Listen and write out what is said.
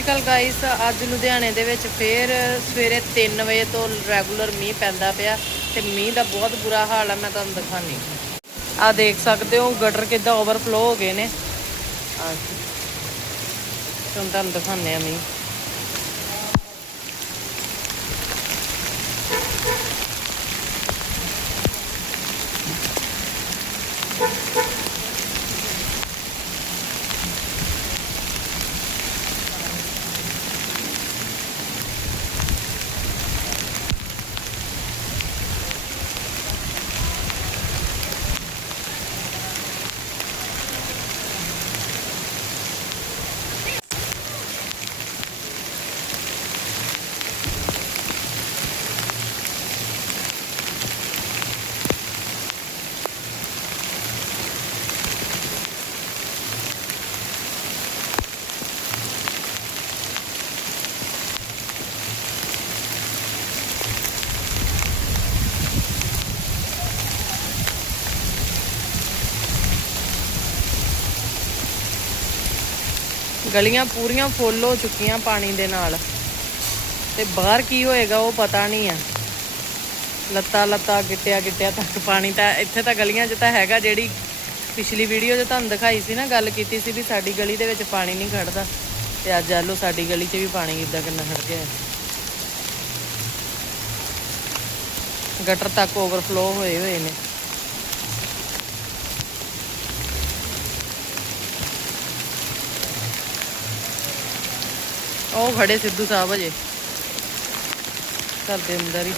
ਸ਼੍ਰੀ ਅਕਾਲ guys ਅੱਜ ਲੁਧਿਆਣੇ ਦੇ ਵਿੱਚ ਫੇਰ ਸਵੇਰੇ 3 ਵਜੇ ਤੋਂ ਰੈਗੂਲਰ ਮੀਂਹ ਪੈਂਦਾ ਪਿਆ ਤੇ ਮੀਂਹ ਦਾ ਬਹੁਤ ਬੁਰਾ ਹਾਲ ਆ, ਮੈਂ ਤੁਹਾਨੂੰ ਦਿਖਾਣੀ ਆ ਦੇਖ ਸਕਦੇ ਹੋ ਗਟਰ ਕਿੱਦਾਂ ਓਵਰਫਲੋ ਹੋ ਗਏ ਨੇ। ਆ ਤੁਹਾਨੂੰ ਦਿਖਾਉਂਦੇ ਆ ਮੀਂਹ। ਗਲੀਆਂ ਪੂਰੀਆਂ ਫੁੱਲ ਹੋ ਚੁੱਕੀਆਂ ਪਾਣੀ ਦੇ ਨਾਲ। ਤੇ ਬਾਹਰ ਕੀ ਹੋਏਗਾ ਉਹ ਪਤਾ ਨਹੀਂ ਆ। ਲੱਤਾ ਲੱਤਾ ਗਿੱਟਿਆ ਗਿੱਟਿਆ ਤੱਕ ਪਾਣੀ ਤਾਂ ਇੱਥੇ ਤਾਂ ਗਲੀਆਂ 'ਚ ਤਾਂ ਹੈਗਾ। ਜਿਹੜੀ ਪਿਛਲੀ ਵੀਡੀਓ 'ਚ ਤੁਹਾਨੂੰ ਦਿਖਾਈ ਸੀ ਨਾ, ਗੱਲ ਕੀਤੀ ਸੀ ਵੀ ਸਾਡੀ ਗਲੀ ਦੇ ਵਿੱਚ ਪਾਣੀ ਨਹੀਂ ਖੜਦਾ। ਤੇ ਅੱਜ ਆਲੋ ਸਾਡੀ ਗਲੀ 'ਚ ਵੀ ਪਾਣੀ ਕਿੱਦਾਂ ਕਿੰਨਾ ਖੜ ਗਿਆ। ਗਟਰ ਤੱਕ ਓਵਰਫਲੋ ਹੋਏ ਹੋਏ ਨੇ। ਉਹ ਖੜੇ ਸਿੱਧੂ ਸਾਹਿਬ ਅਜੇ। ਘਰ ਦੇ ਅੰਦਰ ਹੀ।